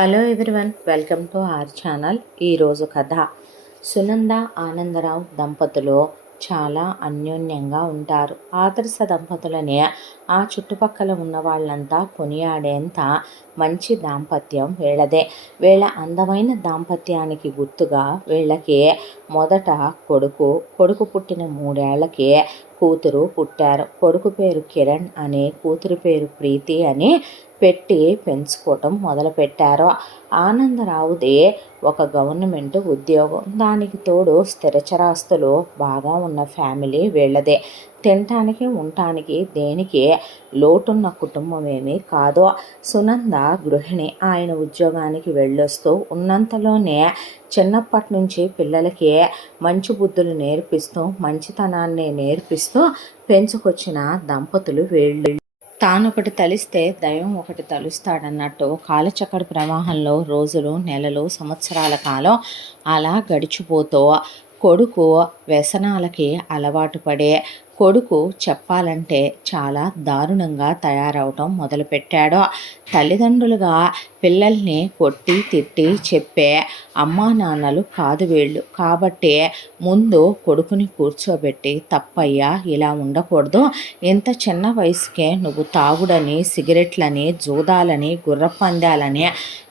Hello everyone, welcome to our channel. ఈరోజు కథ. సునంద ఆనందరావు దంపతులు చాలా అన్యోన్యంగా ఉంటారు. ఆదర్శ దంపతులనే ఆ చుట్టుపక్కల ఉన్న వాళ్ళంతా కొనియాడేంత మంచి దాంపత్యం వీళ్ళదే. వీళ్ళ అందమైన దాంపత్యానికి గుర్తుగా వీళ్ళకి మొదట కొడుకు పుట్టిన 3 ఏళ్లకి కూతురు పుట్టారు. కొడుకు పేరు కిరణ్ అని, కూతురు పేరు ప్రీతి అని పెట్టి పెంచుకోవటం మొదలుపెట్టారు. ఆనందరావుది ఒక గవర్నమెంట్ ఉద్యోగం, దానికి తోడు స్థిరచరాస్తులు బాగా ఉన్న ఫ్యామిలీ వీళ్ళదే. తినటానికి ఉండటానికి దేనికి లోటున్న కుటుంబం ఏమీ కాదు. సునంద గృహిణి. ఆయన ఉద్యోగానికి వెళ్ళొస్తూ ఉన్నంతలోనే చిన్నప్పటి నుంచి పిల్లలకి మంచి బుద్ధులు నేర్పిస్తూ మంచితనాన్ని నేర్పిస్తూ పెంచుకొచ్చిన దంపతులు వీళ్ళు. తానొకటి తలిస్తే దైవం ఒకటి తలుస్తాడన్నట్టు కాలచక్ర ప్రవాహంలో రోజులు, నెలలు, సంవత్సరాల కాలం అలా గడిచిపోతూ కొడుకు వ్యసనాలకి అలవాటు పడే కొడుకు చెప్పాలంటే చాలా దారుణంగా తయారవటం మొదలుపెట్టాడు. తల్లిదండ్రులుగా పిల్లల్ని కొట్టి తిట్టి చెప్పే అమ్మా నాన్నలు కాదు వీళ్ళు. కాబట్టి ముందు కొడుకుని కూర్చోబెట్టి, తప్పయ్యా ఇలా ఉండకూడదు, ఇంత చిన్న వయసుకే నువ్వు తాగుడని, సిగరెట్లని, జూదాలని, గుర్రపందాలని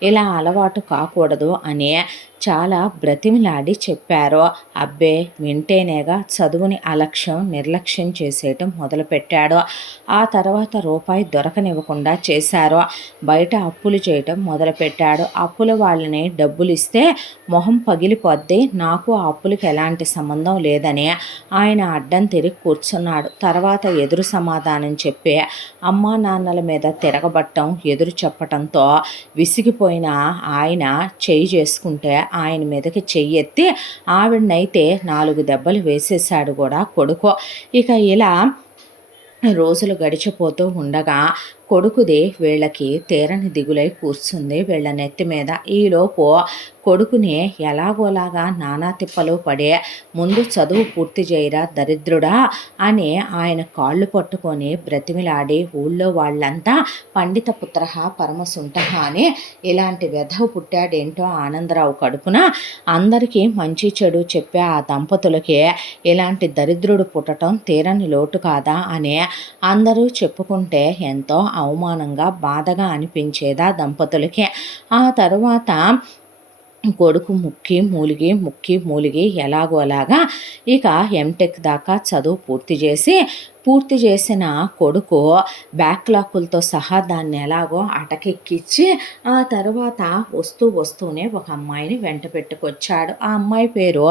ఇలా అలవాటు కాకూడదు అని చాలా బ్రతిమిలాడి చెప్పారు. అబ్బే వింటేనేగా చదువుని నిర్లక్ష్యం చేసేయటం మొదలుపెట్టాడు. ఆ తర్వాత రూపాయి దొరకనివ్వకుండా చేశారు. బయట అప్పులు చేయటం మొదలుపెట్టాడు. అప్పుల వాళ్ళని డబ్బులు ఇస్తే మొహం పగిలిపోద్ది, నాకు ఆ అప్పులకి ఎలాంటి సంబంధం లేదని ఆయన అడ్డం తిరిగి కూర్చున్నాడు. తర్వాత ఎదురు సమాధానం చెప్పి అమ్మా నాన్నల మీద తిరగబట్టం, ఎదురు చెప్పటంతో విసిగిపోయిన ఆయన చెయ్యి చేసుకుంటే ఆయన మీదకి చెయ్యెత్తి ఆవిడనైతే 4 దెబ్బలు వేసేశాడు కూడా కొడుకు. ఇక ఇలా రోజులు గడిచిపోతూ ఉండగా కొడుకుది వీళ్ళకి తీరని దిగులై కూర్చుంది వీళ్ళ నెత్తి మీద. ఈలోపు కొడుకుని ఎలాగోలాగా నానా తిప్పలు పడే ముందు చదువు పూర్తి చేయరా దరిద్రుడా అని ఆయన కాళ్ళు పట్టుకొని బ్రతిమిలాడి ఊళ్ళో వాళ్ళంతా పండిత పుత్ర పరమసుంట అని ఇలాంటి వెధవ పుట్టాడేంటో ఆనందరావు కడుపున అందరికీ మంచి చెడు చెప్పే ఆ దంపతులకి ఇలాంటి దరిద్రుడు పుట్టడం తీరని లోటు కాదా అని అందరూ చెప్పుకుంటే ఎంతో అవమానంగా బాధగా అనిపించేదా దంపతులకి. ఆ తరువాత కొడుకు ముక్కి మూలిగి ఎలాగోలాగా ఇక ఎంటెక్ దాకా చదువు పూర్తి చేసిన కొడుకు బ్యాక్లాకులతో సహా దాన్ని ఎలాగో అటకెక్కించి ఆ తర్వాత వస్తూనే ఒక అమ్మాయిని వెంట పెట్టుకొచ్చాడు. ఆ అమ్మాయి పేరు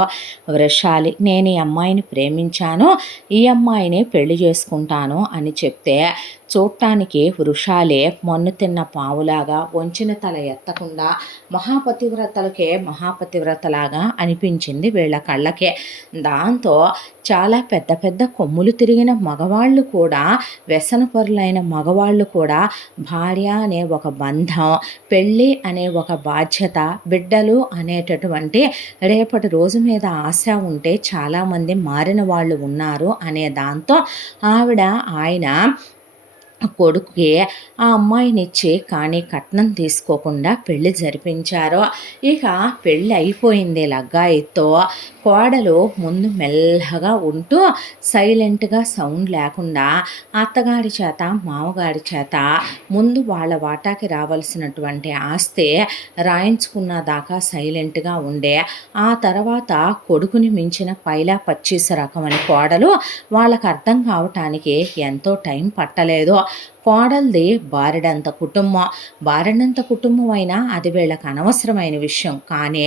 వృషాలి. నేను ఈ అమ్మాయిని ప్రేమించాను, ఈ అమ్మాయిని పెళ్లి చేసుకుంటాను అని చెప్తే చూడటానికి వృషాలే మొన్ను తిన్న పావులాగా వంచిన తల ఎత్తకుండా మహాపతివ్రతలాగా అనిపించింది వీళ్ళ కళ్ళకే. దాంతో చాలా పెద్ద పెద్ద కొమ్ములు తిరిగిన మగవాళ్ళు కూడా, వ్యసనపరులైన మగవాళ్ళు కూడా భార్య అనే ఒక బంధం, పెళ్ళి అనే ఒక బాధ్యత, బిడ్డలు అనేటటువంటి రేపటి రోజు మీద ఆశ ఉంటే చాలామంది మారిన వాళ్ళు ఉన్నారు అనే దాంతో ఆయన కొడుకుకి ఆ అమ్మాయినిచ్చి కానీ కట్నం తీసుకోకుండా పెళ్లి జరిపించారు. ఇక పెళ్ళి అయిపోయింది లగ్గాయితో. కోడలు ముందు మెల్లగా ఉంటూ సైలెంట్గా సౌండ్ లేకుండా అత్తగారి చేత మామగారి చేత ముందు వాళ్ళ వాటాకి రావాల్సినటువంటి ఆస్తి రాయించుకున్న దాకా సైలెంట్గా ఉండే, ఆ తర్వాత కొడుకుని మించిన పైలా పచ్చీస రకమని కోడలు వాళ్ళకు అర్థం కావటానికి ఎంతో టైం పట్టలేదు. కోడల్ది బారెడంత కుటుంబం అయినా అది వీళ్ళకి అనవసరమైన విషయం. కానీ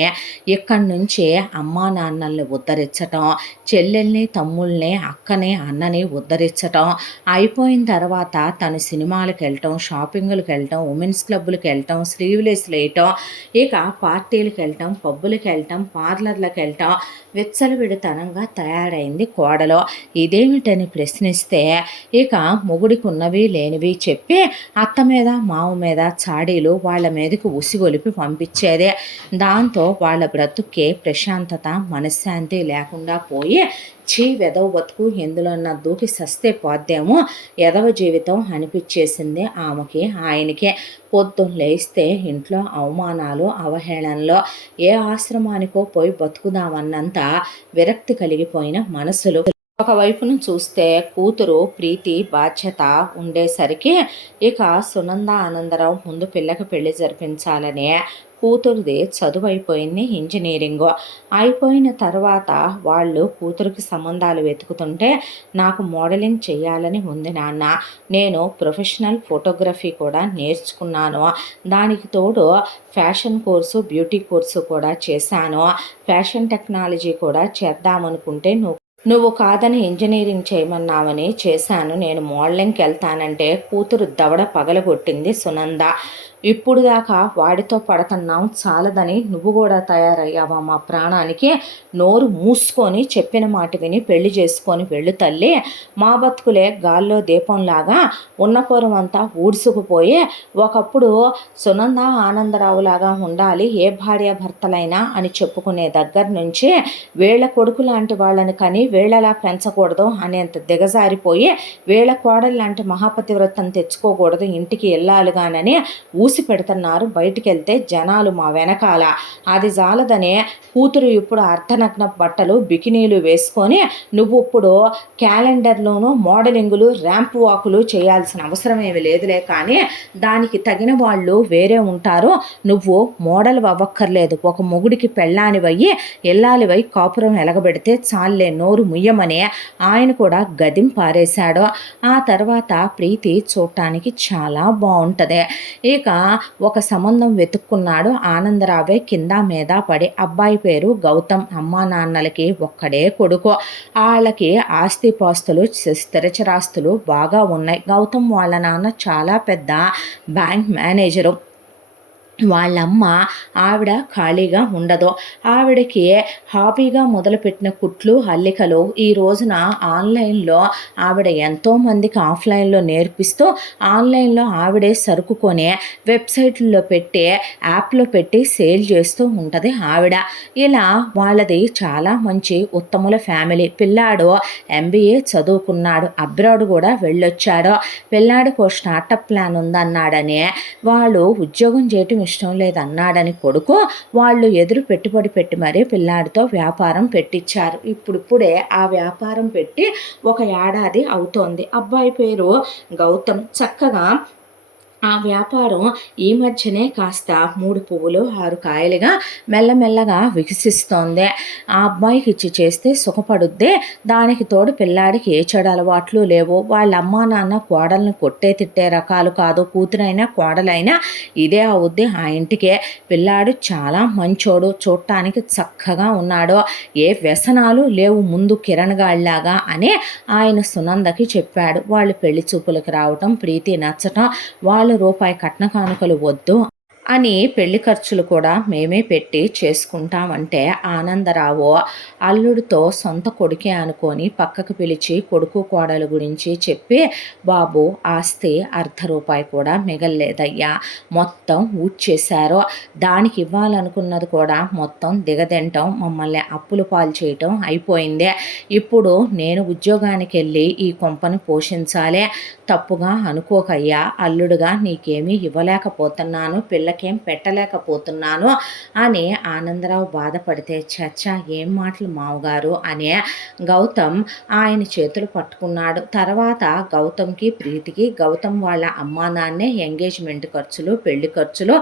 ఇక్కడి నుంచే అమ్మా నాన్నల్ని ఉద్ధరించటం, చెల్లెల్ని తమ్ముళ్ళని అక్కని అన్నని ఉద్ధరించటం అయిపోయిన తర్వాత తను సినిమాలకు వెళ్ళటం, షాపింగ్లకు వెళ్ళటం, ఉమెన్స్ క్లబ్బులకు వెళ్ళటం, స్లీవ్లెస్లు వేయటం, ఇక పార్టీలకు వెళ్ళటం, పబ్బులకు వెళ్ళటం, పార్లర్లకు వెళ్ళటం విచ్చలవిడితనంగా తయారైంది కోడలో. ఇదేమిటని ప్రశ్నిస్తే ఇక మొగుడికి ఉన్నవి లేనివి అవి చెప్పి అత్త మీద మావ మీద చాడీలు వాళ్ళ మీదకి ఉసిగొలిపి పంపించేదే. దాంతో వాళ్ళ బ్రతుక్కే ప్రశాంతత మనశ్శాంతి లేకుండా పోయి వెదవ బతుకు ఎందులోన్నా దూకి సస్తే పోద్దేమో ఎదవ జీవితం అనిపించేసింది ఆమెకి ఆయనకే. పొద్దున్న లేస్తే ఇంట్లో అవమానాలు అవహేళనలో ఏ ఆశ్రమానికో పోయి బతుకుదామన్నంత విరక్తి కలిగిపోయిన మనసులు. ఒకవైపును చూస్తే కూతురు ప్రీతి బాధ్యత ఉండేసరికి ఇక సునంద ఆనందరావు ముందు పిల్లకి పెళ్లి జరిపించాలనే కూతురుది చదువు అయిపోయింది, ఇంజనీరింగ్ అయిపోయిన తర్వాత వాళ్ళు కూతురికి సంబంధాలు వెతుకుతుంటే నాకు మోడలింగ్ చేయాలని ఉంది నాన్న, నేను ప్రొఫెషనల్ ఫోటోగ్రఫీ కూడా నేర్చుకున్నాను, దానికి తోడు ఫ్యాషన్ కోర్సు బ్యూటీ కోర్సు కూడా చేశాను, ఫ్యాషన్ టెక్నాలజీ కూడా చేద్దామనుకుంటే నువ్వు కాదని ఇంజనీరింగ్ చేయమన్నావని చేశాను, నేను మోడలింగ్కి వెళ్తానంటే కూతురు దవడ పగలగొట్టింది సునంద. ఇప్పుడు దాకా వాడితో పడుతున్నాం చాలదని నువ్వు కూడా తయారయ్యావా మా ప్రాణానికి? నోరు మూసుకొని చెప్పిన మాట విని పెళ్లి చేసుకొని వెళ్ళు తల్లి, మా బతుకులే గాల్లో దీపంలాగా ఉన్నపురం అంతా ఊడ్చుకుపోయి ఒకప్పుడు సునంద ఆనందరావులాగా ఉండాలి ఏ భార్య భర్తలైనా అని చెప్పుకునే దగ్గర నుంచి వీళ్ళ కొడుకు లాంటి వాళ్ళని కని వీళ్ళలా పెంచకూడదు అనేంత దిగజారిపోయి వీళ్ళ కోడలు లాంటి మహాపతివ్రతం తెచ్చుకోకూడదు ఇంటికి వెళ్ళాలుగానని ఊసి పెడుతున్నారు. బయటికి వెళ్తే జనాలు మా వెనకాల. అది జాలదనే కూతురు ఇప్పుడు అర్ధనగ్న బట్టలు బికినీలు వేసుకొని నువ్వు ఇప్పుడు క్యాలెండర్లోనూ మోడలింగులు ర్యాంప్ వాకులు చేయాల్సిన అవసరం ఏమి లేదులే, కానీ దానికి తగిన వాళ్ళు వేరే ఉంటారు, నువ్వు మోడల్ అవ్వక్కర్లేదు, ఒక మొగుడికి పెళ్ళానివయ్యి ఎల్లాలివై కాపురం ఎలగబెడితే చాలే నోరు ముయ్యమని ఆయన కూడా గదిం పారేశాడు. ఆ తర్వాత ప్రీతి చూడటానికి చాలా బాగుంటుంది. ఇక ఒక సంబంధం వెతుక్కున్నాడు ఆనందరావే కింద మీద పడి. అబ్బాయి పేరు గౌతమ్, అమ్మా నాన్నలకి ఒక్కడే కొడుకు, వాళ్ళకి ఆస్తిపాస్తులు స్థిరచరాస్తులు బాగా ఉన్నాయి. గౌతమ్ వాళ్ళ నాన్న చాలా పెద్ద బ్యాంక్ మేనేజరు, వాళ్ళమ్మ ఆవిడ ఖాళీగా ఉండదు, ఆవిడకి హాబీగా మొదలుపెట్టిన కుట్లు అల్లికలు ఈ రోజున ఆన్లైన్లో ఆవిడ ఎంతోమందికి ఆఫ్లైన్లో నేర్పిస్తూ ఆన్లైన్లో ఆవిడే సరుకు కొనే వెబ్సైట్లో పెట్టి యాప్లో పెట్టి సేల్ చేస్తూ ఉంటుంది ఆవిడ. ఇలా వాళ్ళది చాలా మంచి ఉత్తముల ఫ్యామిలీ. పిల్లాడు MBA చదువుకున్నాడు, అబ్రాడ్ కూడా వెళ్ళొచ్చాడు. పిల్లాడికి స్టార్టప్ ప్లాన్ ఉందన్నాడని వాళ్ళు ఉద్యోగం చేయటం ఇష్టం లేదన్నాడని కొడుకు వాళ్ళు ఎదురు పెట్టుబడి పెట్టి మరీ పిల్లాడితో వ్యాపారం పెట్టించారు. ఇప్పుడిప్పుడే ఆ వ్యాపారం పెట్టి 1 ఏడాది అవుతోంది. అబ్బాయి పేరు గౌతమ్. చక్కగా ఆ వ్యాపారం ఈ మధ్యనే కాస్త 3 పువ్వులు 6 కాయలుగా మెల్లమెల్లగా వికసిస్తోంది. ఆ అబ్బాయికి ఇచ్చి చేస్తే సుఖపడుద్దే, దానికి తోడు పిల్లాడికి ఏ చెడు అలవాట్లు లేవు. వాళ్ళ అమ్మా నాన్న కోడలను కొట్టే తిట్టే రకాలు కాదు, కూతురైనా కోడలైనా ఇదే అవుద్ది ఆ ఇంటికే. పిల్లాడు చాలా మంచోడు, చూడటానికి చక్కగా ఉన్నాడు, ఏ వ్యసనాలు లేవు ముందు కిరణ్ గాళ్ళలాగా అని ఆయన సునందకి చెప్పాడు. వాళ్ళు పెళ్లి చూపులకు రావటం ప్రీతి నచ్చటం, వాళ్ళు రూపాయి కట్న కానుకలు వద్దు అని పెళ్లి ఖర్చులు కూడా మేమే పెట్టి చేసుకుంటామంటే ఆనందరావు అల్లుడితో సొంత కొడుకే అనుకొని పక్కకు పిలిచి కొడుకు కోడలు గురించి చెప్పి, బాబు ఆస్తి ₹1 కూడా మిగల్లేదయ్యా, మొత్తం ఊడ్చేశారు, దానికి ఇవ్వాలనుకున్నది కూడా మొత్తం దిగదింటం మమ్మల్ని అప్పులు పాలు చేయటం అయిపోయింది. ఇప్పుడు నేను ఉద్యోగానికి వెళ్ళి ఈ కొంపను పోషించాలి, తప్పుగా అనుకోకయ్యా, అల్లుడుగా నీకేమీ ఇవ్వలేకపోతున్నాను, పిల్లకేం పెట్టలేకపోతున్నాను అని ఆనందరావు బాధపడితే, చచ్చా ఏం మాటలు మావగారు అని గౌతమ్ ఆయన చేతులు పట్టుకున్నాడు. తర్వాత గౌతమ్కి ప్రీతికి గౌతమ్ వాళ్ళ అమ్మా నాన్నే ఎంగేజ్మెంట్ ఖర్చులు పెళ్లి ఖర్చులు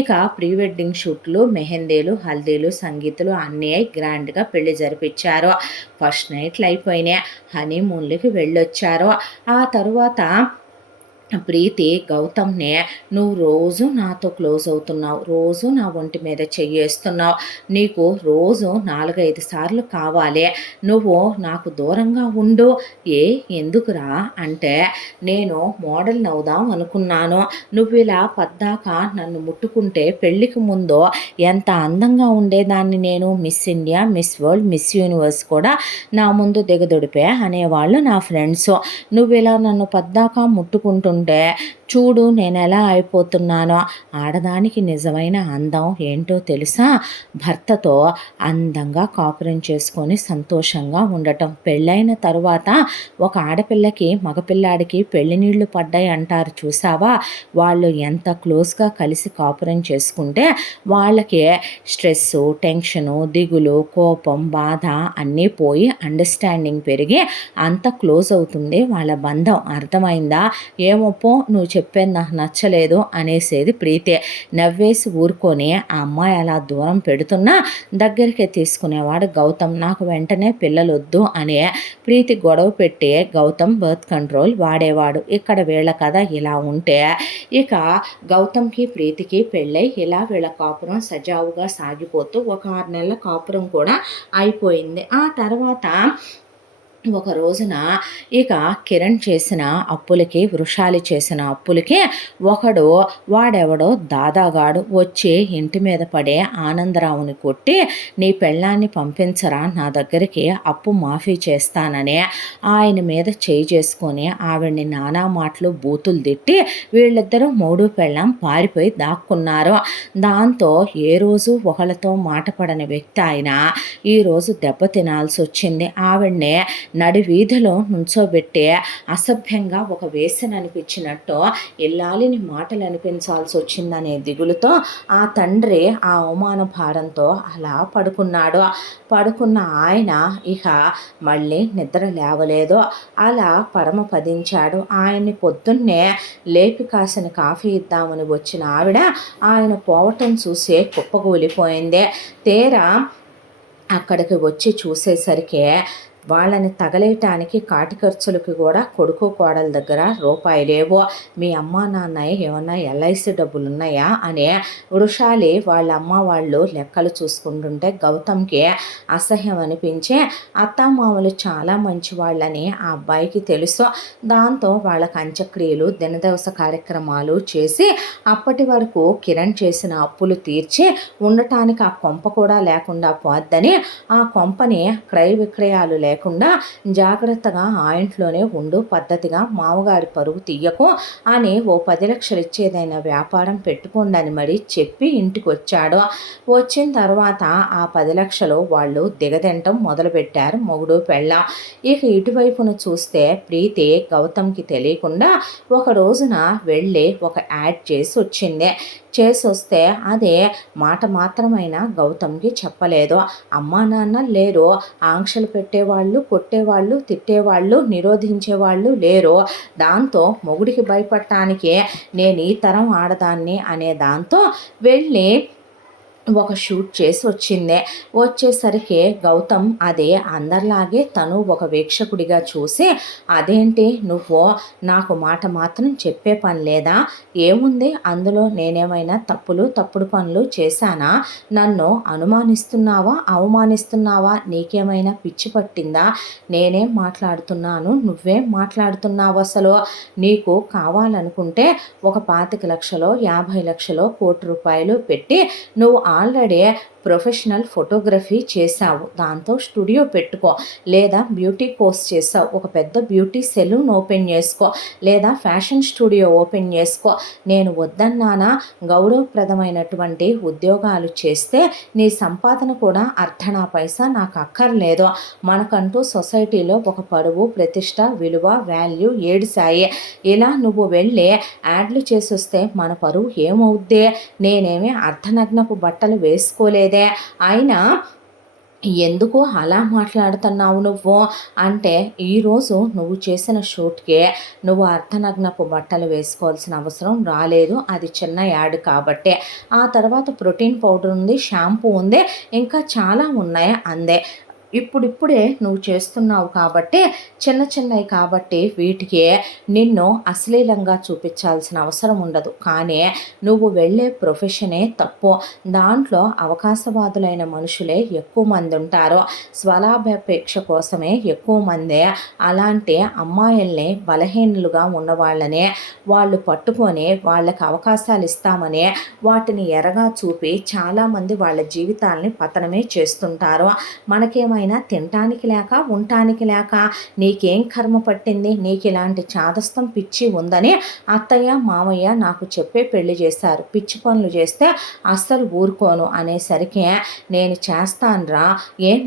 ఇక ప్రీ వెడ్డింగ్ షూట్లు మెహందీలు హల్దీలు సంగీతులు అన్నీ గ్రాండ్గా పెళ్లి జరిపించారు. ఫస్ట్ నైట్లు అయిపోయినాయి, హనీమూన్లకి వెళ్ళొచ్చారు. ఆ తరువాత ప్రీతి గౌతమ్నే, నువ్వు రోజు నాతో క్లోజ్ అవుతున్నావు, రోజు నా ఒంటి మీద చెయ్యేస్తున్నావు, నీకు రోజు 4-5 సార్లు కావాలి, నువ్వు నాకు దూరంగా ఉండు. ఎందుకురా అంటే, నేను మోడల్ అవుదాం అనుకున్నాను, నువ్వు ఇలా పద్దాకా నన్ను ముట్టుకుంటే పెళ్ళికి ముందు ఎంత అందంగా ఉండేదాన్ని నేను, miss India miss world miss universe కూడా నా ముందు దిగదుడిపే అనేవాళ్ళు నా ఫ్రెండ్స్, నువ్వు ఇలా నన్ను పద్దాకా ముట్టుకుంటుంటే చూస్తుంటే చూడు నేనెలా అయిపోతున్నానో. ఆడదానికి నిజమైన అందం ఏంటో తెలుసా? భర్తతో అందంగా కాపురం చేసుకొని సంతోషంగా ఉండటం. పెళ్ళైన తరువాత ఒక ఆడపిల్లకి మగపిల్లాడికి పెళ్లి నీళ్లు పడ్డాయి అంటారు చూసావా? వాళ్ళు ఎంత క్లోజ్‌గా కలిసి కాపురం చేసుకుంటే వాళ్ళకి స్ట్రెస్సు, టెన్షను, దిగులు, కోపం, బాధ అన్నీ పోయి అండర్‌స్టాండింగ్ పెరిగి అంత క్లోజ్ అవుతుంది వాళ్ళ బంధం. అర్థమైందా? ఏమో పో నువ్వు చెప్పేది నాకు నచ్చలేదు అనేసేది ప్రీతే. నవ్వేసి ఊరుకొని ఆ అమ్మాయి అలా దూరం పెడుతున్నా దగ్గరికే తీసుకునేవాడు గౌతమ్. నాకు వెంటనే పిల్లలొద్దు అనే ప్రీతి గొడవ పెట్టి గౌతమ్ బర్త్ కంట్రోల్ వాడేవాడు. ఇక్కడ వీళ్ళ కథ ఇలా ఉంటే ఇక గౌతమ్‌కి ప్రీతికి పెళ్ళై ఇలా వీళ్ళ కాపురం సజావుగా సాగిపోతూ ఒక 6 నెలల కాపురం కూడా అయిపోయింది. ఆ తర్వాత ఒక రోజున ఇక కిరణ్ చేసిన అప్పులకి, వృషాలి చేసిన అప్పులకి ఒకడు వాడెవడో దాదాగాడు వచ్చి ఇంటి మీద పడే ఆనందరావుని కొట్టి, నీ పెళ్ళాన్ని పంపించరా నా దగ్గరికి అప్పు మాఫీ చేస్తానని ఆయన మీద చేయి చేసుకొని ఆవిడ్ని నానా మాటలు బూతులు తిట్టి వీళ్ళిద్దరూ మూడు పెళ్ళాం పారిపోయి దాక్కున్నారు. దాంతో ఏ రోజు ఒకళ్ళతో మాట పడని వ్యక్తి ఆయన ఈరోజు దెబ్బ తినాల్సి వచ్చింది. ఆవిడ్ని నడి వీధిలో నుంచోబెట్టి అసభ్యంగా ఒక వేసన అనిపించినట్టు ఇల్లాలిని మాటలు అనిపించాల్సి వచ్చిందనే దిగులుతో ఆ తండ్రి ఆ అవమాన భారంతో అలా పడుకున్నాడు. పడుకున్న ఆయన ఇక మళ్ళీ నిద్ర లేవలేదు. అలా పరమపదించాడు. ఆయన్ని పొద్దున్నే లేపి కాసిన కాఫీ ఇద్దామని వచ్చిన ఆవిడ ఆయన పోవటం చూసి కుప్పకూలిపోయింది. తీరా అక్కడికి వచ్చి చూసేసరికి వాళ్ళని తగలేయటానికి కాటి ఖర్చులకి కూడా కొడుకు కోడల దగ్గర రూపాయి లేవు. మీ అమ్మ నాన్న ఏమన్నా ఎల్ఐసి డబ్బులు ఉన్నాయా అని వృషాలి వాళ్ళ అమ్మ వాళ్ళు లెక్కలు చూసుకుంటుంటే గౌతమ్కి అసహ్యం అనిపించి అత్తామామలు చాలా మంచి వాళ్ళని ఆ అబ్బాయికి తెలుసు. దాంతో వాళ్ళకి అంత్యక్రియలు దినదవస కార్యక్రమాలు చేసి అప్పటి వరకు కిరణ్ చేసిన అప్పులు తీర్చి ఉండటానికి ఆ కొంప కూడా లేకుండా పోద్దని ఆ కొంపని క్రయ విక్రయాలు లేకుండా జాగ్రత్తగా ఆ ఇంట్లోనే ఉండు, పద్ధతిగా మామగారి పరువు తీయకు అని ఓ 10 లక్షలు ఇచ్చేదైనా వ్యాపారం పెట్టుకోండి అని మరి చెప్పి ఇంటికి వచ్చాడు. వచ్చిన తర్వాత ఆ 10 లక్షలు వాళ్ళు దిగతింటం మొదలుపెట్టారు మొగుడు పెళ్ళాం. ఇక ఇటువైపున చూస్తే ప్రీతి గౌతమ్కి తెలియకుండా ఒక రోజున వెళ్ళి ఒక యాడ్ చేసి వచ్చింది. చేసొస్తే అదే మాట మాత్రమైనా గౌతమ్కి చెప్పలేదు. అమ్మా నాన్న లేరు, ఆంక్షలు పెట్టేవాళ్ళు, కొట్టేవాళ్ళు, తిట్టేవాళ్ళు, నిరోధించేవాళ్ళు లేరు. దాంతో మొగుడికి భయపడటానికి నేను ఈ తరం ఆడదాన్ని అనే దాంతో వెళ్ళి ఒక షూట్ చేసి వచ్చిందే. వచ్చేసరికి గౌతమ్ అదే అందరిలాగే తను ఒక వీక్షకుడిగా చూసి, అదేంటి నువ్వు నాకు మాట మాత్రం చెప్పే పని లేదా? ఏముంది అందులో? నేనేమైనా తప్పుడు పనులు చేశానా? నన్ను అనుమానిస్తున్నావా, అవమానిస్తున్నావా? నీకేమైనా పిచ్చి పట్టిందా? నేనేం మాట్లాడుతున్నాను, నువ్వేం మాట్లాడుతున్నావు? అసలు నీకు కావాలనుకుంటే ఒక 25 లక్షలో 50 లక్షలో ₹1,00,00,000 పెట్టి నువ్వు ఆల్రెడీ ప్రొఫెషనల్ ఫోటోగ్రఫీ చేశావు, దాంతో స్టూడియో పెట్టుకో, లేదా బ్యూటీ కోర్స్ చేసావు, ఒక పెద్ద బ్యూటీ సెలూన్ ఓపెన్ చేసుకో, లేదా ఫ్యాషన్ స్టూడియో ఓపెన్ చేసుకో. నేను వద్దన్నానా? గౌరవప్రదమైనటువంటి ఉద్యోగాలు చేస్తే నీ సంపాదన కూడా అర్ధనా పైసా నాకు అక్కర్లేదు. మనకంటూ సొసైటీలో ఒక పరువు, ప్రతిష్ట, విలువ, వాల్యూ ఏడిసాయి. ఇలా నువ్వు వెళ్ళి యాడ్లు చేసొస్తే మన పరువు ఏమవుద్ది? నేనేమి అర్ధనగ్నపు బట్టలు వేసుకోలేదు. అయినా ఎందుకు అలా మాట్లాడుతున్నావు నువ్వు అంటే, ఈరోజు నువ్వు చేసిన షూట్కే నువ్వు అర్ధనగ్నపు బట్టలు వేసుకోవాల్సిన అవసరం రాలేదు, అది చిన్న యాడ్ కాబట్టే. ఆ తర్వాత ప్రోటీన్ పౌడర్ ఉంది, షాంపూ ఉంది, ఇంకా చాలా ఉన్నాయి అందే. ఇప్పుడిప్పుడే నువ్వు చేస్తున్నావు కాబట్టి చిన్నవి కాబట్టి వీటికి నిన్ను అశ్లీలంగా చూపించాల్సిన అవసరం ఉండదు. కానీ నువ్వు వెళ్ళే ప్రొఫెషనే తప్పు. దాంట్లో అవకాశవాదులైన మనుషులే ఎక్కువ మంది ఉంటారు. స్వలాభాపేక్ష కోసమే ఎక్కువ మంది అలాంటి అమ్మాయిల్ని, బలహీనులుగా ఉన్నవాళ్ళనే వాళ్ళు పట్టుకొని వాళ్ళకి అవకాశాలు ఇస్తామని వాటిని ఎరగా చూపి చాలామంది వాళ్ళ జీవితాల్ని పతనమే చేస్తుంటారు. మనకేమైనా ఏమైనా తినటానికి లేక ఉండటానికి లేక నీకేం కర్మ పట్టింది, నీకు ఇలాంటి చాదస్తం పిచ్చి ఉందని అత్తయ్య మామయ్య నాకు చెప్పే పెళ్లి చేశారు. పిచ్చి పనులు చేస్తే అస్సలు ఊరుకోను అనేసరికి నేను చేస్తానురా,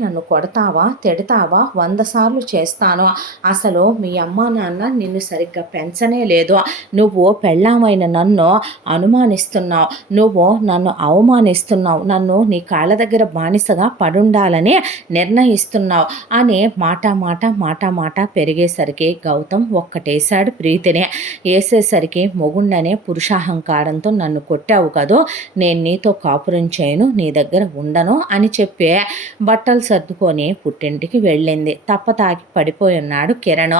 నన్ను కొడతావా తిడతావా 100 సార్లు చేస్తాను. అసలు మీ అమ్మ నాన్న నిన్ను సరిగ్గా పెంచనే లేదు. నువ్వు పెళ్ళామైన నన్ను అనుమానిస్తున్నావు, నువ్వు నన్ను అవమానిస్తున్నావు, నన్ను నీ కాళ్ళ దగ్గర బానిసగా పడుండాలని నిర్ణయిస్తున్నావు అని మాట పెరిగేసరికి గౌతమ్ ఒక్కటేశాడు ప్రీతిని. వేసేసరికి మొగుండనే పురుషాహంకారంతో నన్ను కొట్టావు కదూ, నేను నీతో కాపురం చేయను, నీ దగ్గర ఉండను అని చెప్పి బట్టలు సర్దుకొని పుట్టింటికి వెళ్ళింది. తప్పతాకి పడిపోయి ఉన్నాడు కిరణ్.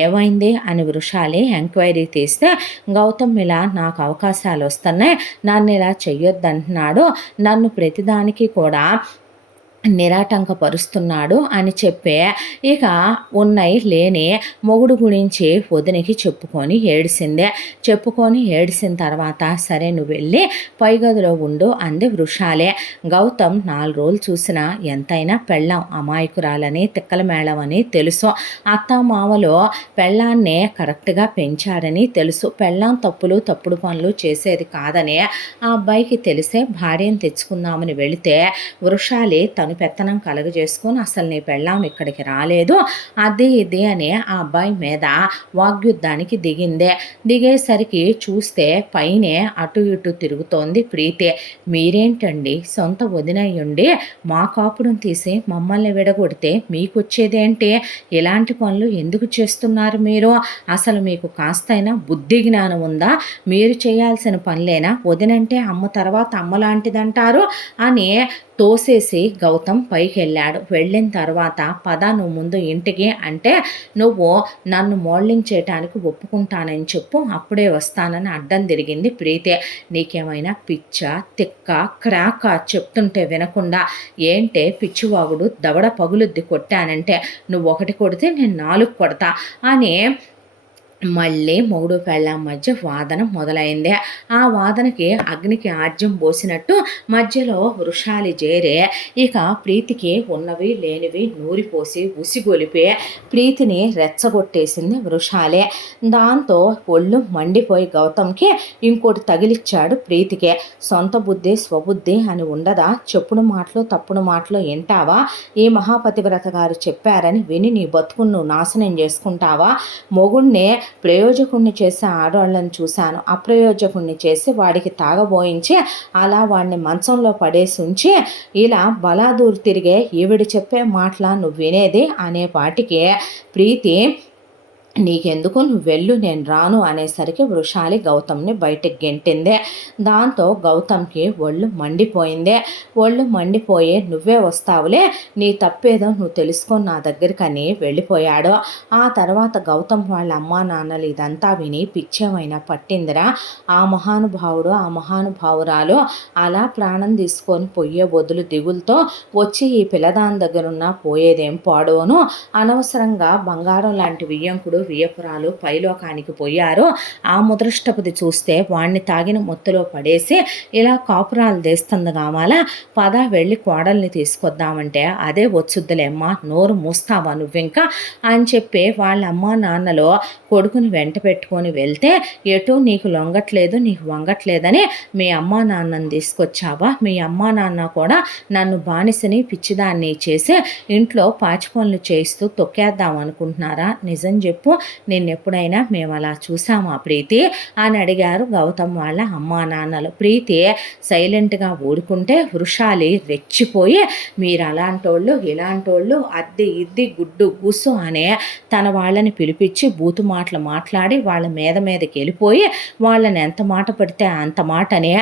ఏమైంది అని వృషాలి ఎంక్వైరీ తీస్తే గౌతమ్ ఇలా నాకు అవకాశాలు వస్తున్నాయి, నన్ను ఇలా చెయ్యొద్దంటున్నాడు, నన్ను ప్రతిదానికి కూడా నిరాటంకపరుస్తున్నాడు అని చెప్పే ఇక ఉన్నాయి లేని మొగుడు గురించి వదినికి చెప్పుకొని ఏడిసిన తర్వాత సరే నువ్వు వెళ్ళి పై గదిలో ఉండు అంది వృషాలే. గౌతమ్ 4 రోజులు చూసినా ఎంతైనా పెళ్ళాం అమాయకురాలని తిక్కల మేళమని తెలుసు. అత్తామామలో పెళ్ళాన్నే కరెక్ట్గా పెంచారని తెలుసు. పెళ్ళాం తప్పుడు పనులు చేసేది కాదని ఆ అబ్బాయికి తెలిసే భార్యను తెచ్చుకుందామని వెళితే వృషాలి తను పెత్తనం కలగజేసుకొని అసలు నీ పెళ్ళాం ఇక్కడికి రాలేదు అది ఇది అని ఆ అబ్బాయి మీద వాగ్యుద్ధానికి దిగేసరికి చూస్తే పైనే అటు ఇటు తిరుగుతోంది ప్రీతి. మీరేంటండి సొంత వదినయ్యుండి మా కాపురం తీసి మమ్మల్ని విడగొడితే మీకొచ్చేదేంటి, ఇలాంటి పనులు ఎందుకు చేస్తున్నారు మీరు, అసలు మీకు కాస్తైనా బుద్ధి జ్ఞానం ఉందా, మీరు చేయాల్సిన పనులేనా, వదినంటే అమ్మ తర్వాత అమ్మలాంటిదంటారు అని తోసేసి గౌతమ్ పైకి వెళ్ళాడు. వెళ్ళిన తర్వాత పద నువ్వు ముందు ఇంటికి అంటే నువ్వు నన్ను మోడలింగ్ చేయటానికి ఒప్పుకుంటానని చెప్పు, అప్పుడే వస్తానని అడ్డం తిరిగింది ప్రీతి. నీకేమైనా పిచ్చ తిక్క క్రాక చెప్తుంటే వినకుండా ఏంటే పిచ్చివాగుడు దవడ పగులుద్ది కొట్టానంటే, నువ్వు 1 కొడితే నేను 4 కొడతా అని మళ్ళీ మొగుడు పెళ్ళాం మధ్య వాదన మొదలైంది. ఆ వాదనకి అగ్నికి ఆజ్యం పోసినట్టు మధ్యలో వృషాలి చేరే ఇక ప్రీతికి ఉన్నవి లేనివి నూరిపోసి ఉసిగొలిపి ప్రీతిని రెచ్చగొట్టేసింది వృషాలే. దాంతో ఒళ్ళు మండిపోయి గౌతమ్కి ఇంకోటి తగిలిచ్చాడు ప్రీతికి. సొంత బుద్ధి స్వబుద్ధి అని ఉండదా, చెప్పుడు మాటలు తప్పుడు మాటలు వింటావా, ఈ మహాపతివ్రత గారు చెప్పారని విని నీ బతుకును నువ్వు నాశనం చేసుకుంటావా, మొగుణ్ణి ప్రయోజకుణ్ణి చేసే ఆడవాళ్ళని చూశాను, అప్రయోజకుణ్ణి చేసి వాడికి తాగబోయించి అలా వాడిని మంచంలో పడేసి ఉంచి ఇలా బలాదూరు తిరిగే ఈవిడ చెప్పే మాటల నువ్వు వినేది అనేపాటికి ప్రీతి నీకెందుకు నువ్వు వెళ్ళు నేను రాను అనేసరికి వృషాలి గౌతమ్ని బయటికి గెంటిందే. దాంతో గౌతమ్కి ఒళ్ళు మండిపోయి నువ్వే వస్తావులే, నీ తప్పేదో నువ్వు తెలుసుకొని నా దగ్గరికి అని వెళ్ళిపోయాడు. ఆ తర్వాత గౌతమ్ వాళ్ళ అమ్మా నాన్నలు ఇదంతా విని పిచ్చేమైనా పట్టిందిరా, ఆ మహానుభావురాలు అలా ప్రాణం తీసుకొని పోయే బొద్దులు దిగులతో వచ్చి ఈ పిల్లదాని దగ్గరున్న పోయేదేం పాడోను, అనవసరంగా బంగారం లాంటి వియ్యంకుడు వియపురాలు పైలోకానికి పోయారు. ఆ ముదృష్టపతి చూస్తే వాణ్ణి తాగిన మొత్తులో పడేసి ఇలా కాపురాలు దేస్తుంది కావాల, పద వెళ్ళి కోడల్ని తీసుకొద్దామంటే అదే వచ్చుద్దులేమ్మా, నోరు మూస్తావా నువ్వింకా అని చెప్పి వాళ్ళ అమ్మా నాన్నలో కొడుకుని వెంట పెట్టుకొని వెళ్తే ఎటు నీకు లొంగట్లేదు నీకు వంగట్లేదని మీ అమ్మా నాన్నని తీసుకొచ్చావా, మీ అమ్మా నాన్న కూడా నన్ను బానిసని పిచ్చిదాన్ని చేసి ఇంట్లో పాచి పనులు చేయిస్తూ తొక్కేద్దాం అనుకుంటున్నారా, నిజం చెప్పు, నిన్నెప్పుడైనా మేము అలా చూసామా ప్రీతి అని అడిగారు గౌతమ్ వాళ్ళ అమ్మా నాన్నలు. ప్రీతి సైలెంట్గా ఊరుకుంటే వృషాలి రెచ్చిపోయి మీరు అలాంటోళ్ళు ఇలాంటోళ్ళు అద్దె ఇద్ది గుడ్డు గుస్సు అనే తన వాళ్ళని పిలిపించి బూతు మాటలు మాట్లాడి వాళ్ళ మీదకి వెళ్ళిపోయి వాళ్ళని ఎంత మాట పడితే అంత మాటనే